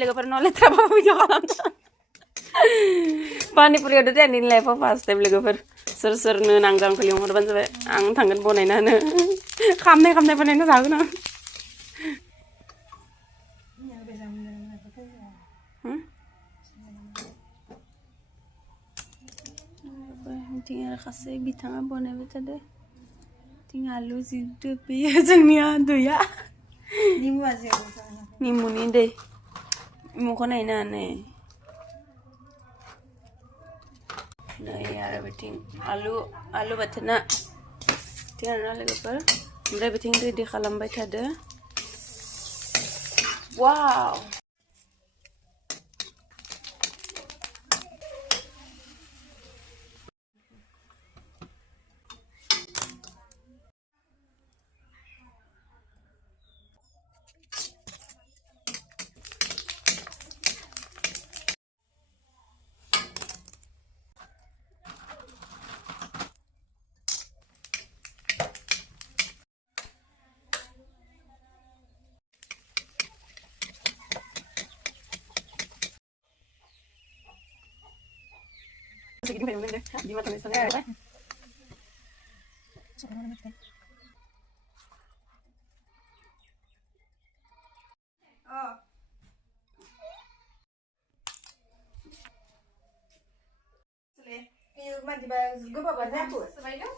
लोगोफोर न' लेथ्राबाबो भिडिअ खालामदों पानिपुरि order दिनैनि लाइफआव फार्स्ट टाइम लोगोफोर सोर सोरनो नांगौ आंखौ लिंहरबानो जाबाय आं थांगोन बनायना होनो खामनाय बनायना जागोन आं बिथिं आरो खासे बिथाङा बनायबाय थादों बिथिं आलु जिदो बेयो जोंनिया दैया निमुनि दै निमुखौ नायना नै नै आरो बिथिं आलु बाथोना बिथिं आरोना लोगोफोर ओमफ्राय बिथिं रेडि खालामबाय थादो वाव Sige din kayo di matamis na ba? Sile, yung mandi ba guba ba na po? Sabay daw?